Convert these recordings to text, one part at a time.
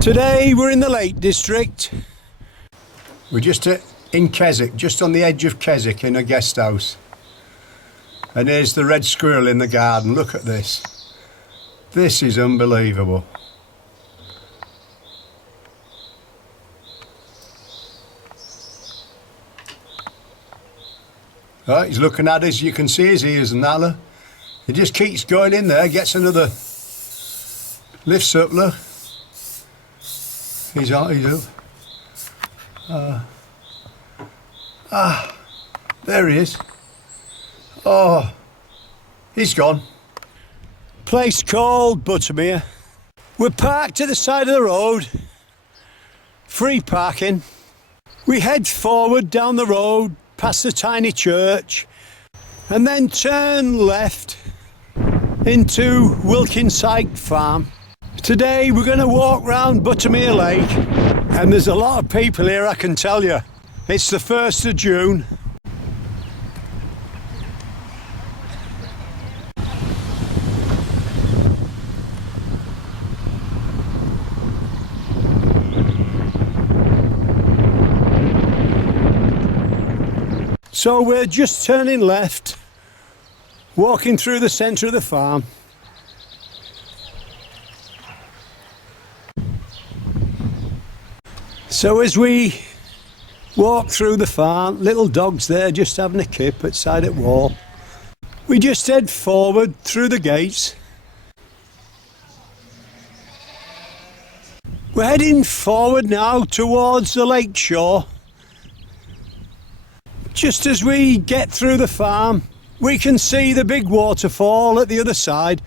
Today we're in the Lake District. We're just in Keswick, just on the edge of Keswick in a guest house. And here's the red squirrel in the garden. Look at this. This is unbelievable. Oh, he's looking at us. You can see his ears and that. Look. He just keeps going in there, gets another, lifts up, look. He's up. There he is. Oh, he's gone. Place called Buttermere. We're parked at the side of the road. Free parking. We head forward down the road past the tiny church and then turn left into Wilkinside Farm. Today we're going to walk round Buttermere Lake, and there's a lot of people here, I can tell you. It's the 1st of June. So we're just turning left, walking through the centre of the farm. So as we walk through the farm, little dogs there just having a kip outside at wall. We just head forward through the gates. We're heading forward now towards the lake shore. Just as we get through the farm, we can see the big waterfall at the other side.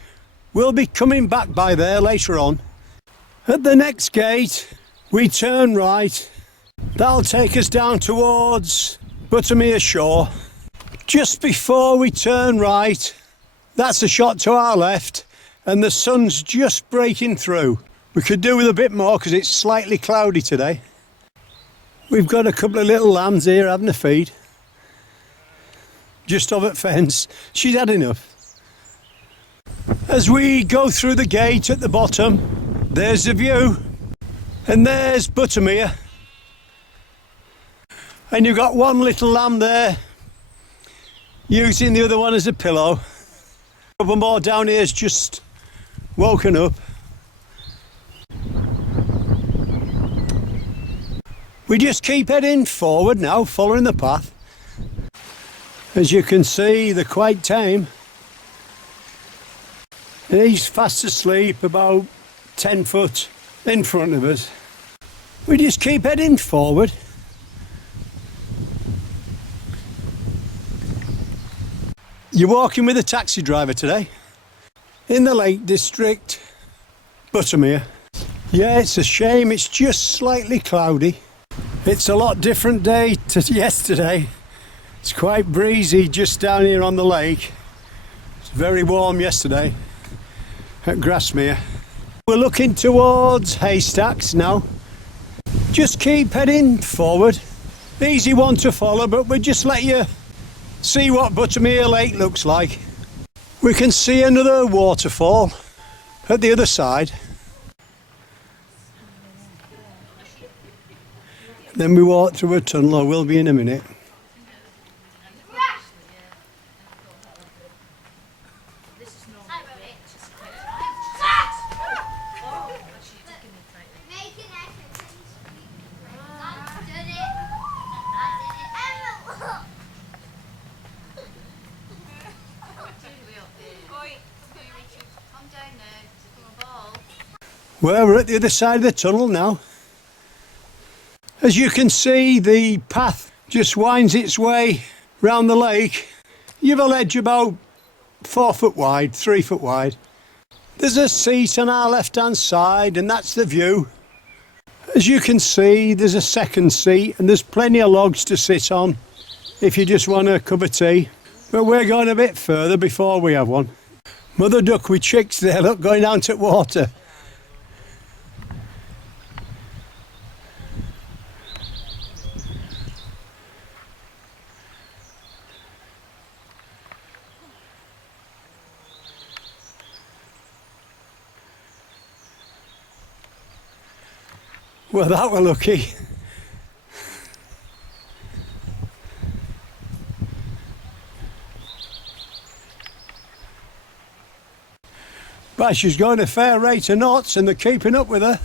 We'll be coming back by there later on. At the next gate, we turn right. That'll take us down towards Buttermere Shore. Just before we turn right, that's a shot to our left, and the sun's just breaking through. We could do with a bit more because it's slightly cloudy today. We've got a couple of little lambs here having a feed. Just off at fence. She's had enough. As we go through the gate at the bottom, there's the view. And there's Buttermere. And you've got one little lamb there, using the other one as a pillow. A couple more down here's just woken up. We just keep heading forward now, following the path. As you can see, they're quite tame. And he's fast asleep about 10 foot in front of us. We just keep heading forward. You're walking with a taxi driver today in the Lake District, Buttermere. Yeah, it's a shame it's just slightly cloudy. It's a lot different day to yesterday. It's quite breezy just down here on the lake. It's very warm yesterday at Grasmere. We're looking towards Haystacks now. Just keep heading forward. Easy one to follow, but we'll just let you see what Buttermere Lake looks like. We can see another waterfall at the other side. Then we walk through a tunnel, or will be in a minute. Well, we're at the other side of the tunnel now. As you can see, the path just winds its way round the lake. You've a ledge about 4 foot wide, 3 foot wide. There's a seat on our left-hand side, and that's the view. As you can see, there's a second seat, and there's plenty of logs to sit on if you just want a cup of tea. But we're going a bit further before we have one. Mother duck with chicks there, look, going down to water. Well, that were lucky. But she's going a fair rate of knots and they're keeping up with her.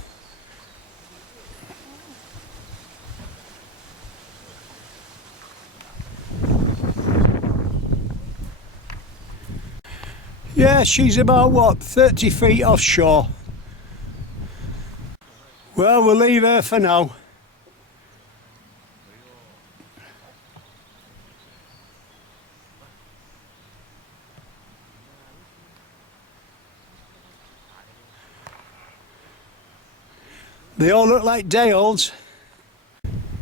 Yeah, she's about, what, 30 feet offshore. Well, we'll leave her for now. They all look like day-olds.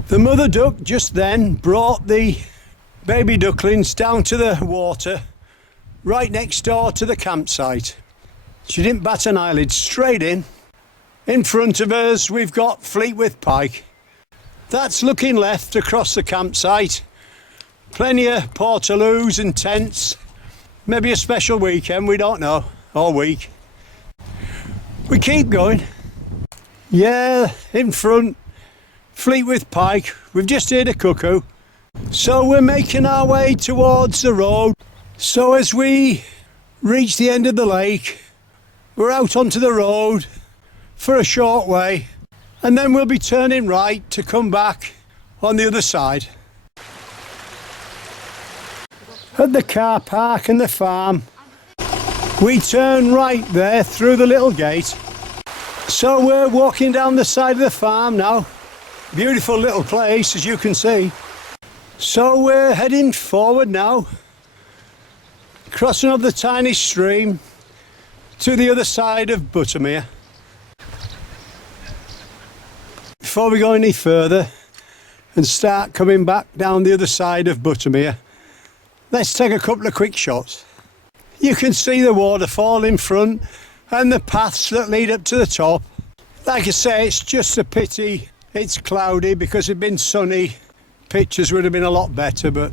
The mother duck just then brought the baby ducklings down to the water right next door to the campsite. She didn't bat an eyelid, straight in. In front of us we've got Fleetwith Pike. That's looking left across the campsite. Plenty of portaloos and tents. Maybe a special weekend, we don't know, or week. We keep going. Yeah, in front, Fleetwith Pike. We've just heard a cuckoo. So we're making our way towards the road. So as we reach the end of the lake, we're out onto the road for a short way, and then we'll be turning right to come back on the other side. At the car park and the farm, we turn right there through the little gate. So we're walking down the side of the farm now. Beautiful little place, as you can see. So we're heading forward now, crossing over the tiny stream to the other side of Buttermere. Before we go any further and start coming back down the other side of Buttermere, let's take a couple of quick shots. You can see the waterfall in front and the paths that lead up to the top. Like I say, it's just a pity it's cloudy, because it'd been sunny, pictures would have been a lot better, but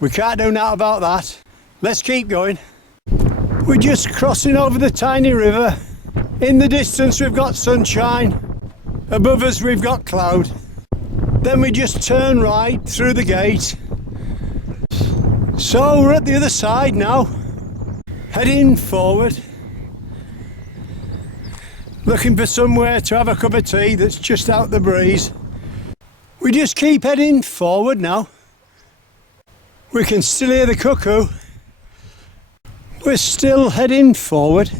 we can't do nothing about that. Let's keep going. We're just crossing over the tiny river. In the distance we've got sunshine. Above us we've got cloud. Then we just turn right through the gate. So we're at the other side now, heading forward, looking for somewhere to have a cup of tea that's just out the breeze. We just keep heading forward now. We can still hear the cuckoo. We're still heading forward,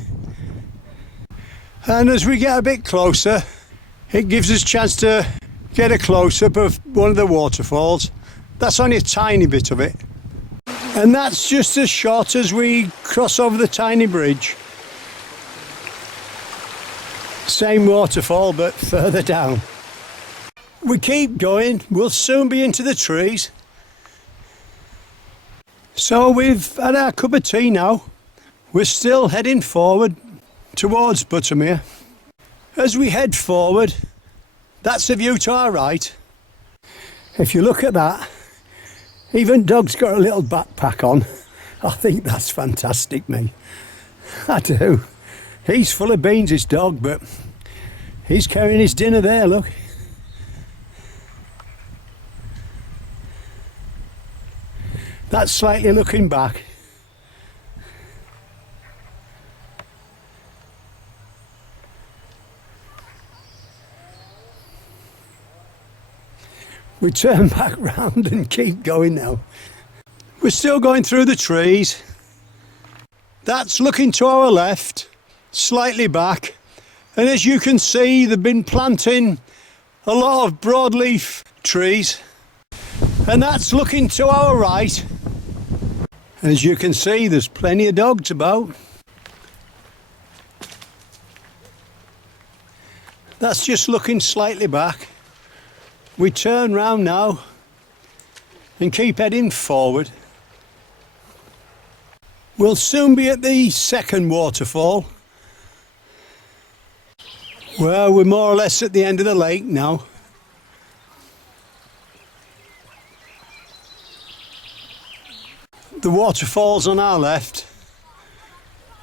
and as we get a bit closer, it gives us a chance to get a close-up of one of the waterfalls. That's only a tiny bit of it, and that's just as short as we cross over the tiny bridge. Same waterfall but further down. We keep going, we'll soon be into the trees. So we've had our cup of tea now. We're still heading forward towards Buttermere. As we head forward, that's the view to our right. If you look at that, even Doug's got a little backpack on. I think that's fantastic, mate. I do. He's full of beans, this dog, but he's carrying his dinner there, look. That's slightly looking back. We turn back round and keep going now. We're still going through the trees. That's looking to our left, slightly back. And as you can see, they've been planting a lot of broadleaf trees. And that's looking to our right. As you can see, there's plenty of dogs about. That's just looking slightly back. We turn round now and keep heading forward. We'll soon be at the second waterfall. Well, we're more or less at the end of the lake now. The waterfall's on our left.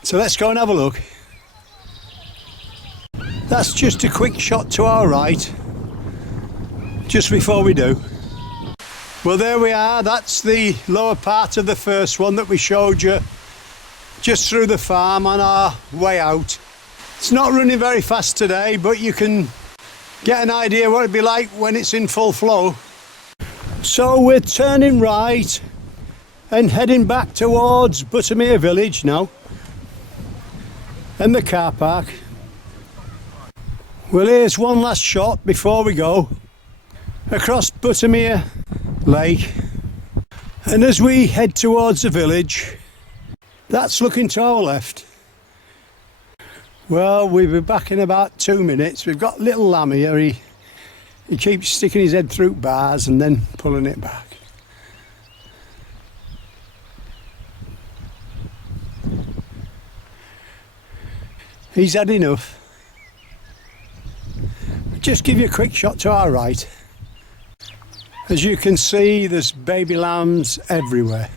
So let's go and have a look. That's just a quick shot to our right, just before we do. Well, there we are. That's the lower part of the first one that we showed you just through the farm on our way out. It's not running very fast today, but you can get an idea what it'd be like when it's in full flow. So we're turning right and heading back towards Buttermere village now, and the car park. Well, here's one last shot before we go across Buttermere Lake, and as we head towards the village, that's looking to our left. Well, we'll be back in about 2 minutes. We've got little lamb here. He keeps sticking his head through bars and then pulling it back. He's had enough. Just give you a quick shot to our right. As you can see, there's baby lambs everywhere.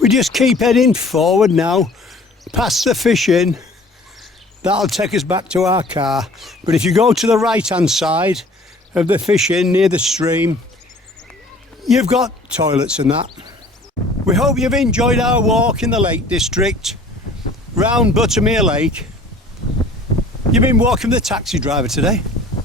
We just keep heading forward now, past the fish inn. That'll take us back to our car. But if you go to the right hand side of the fish inn near the stream, you've got toilets and that. We hope you've enjoyed our walk in the Lake District round Buttermere Lake. You've been walking with the taxi driver today.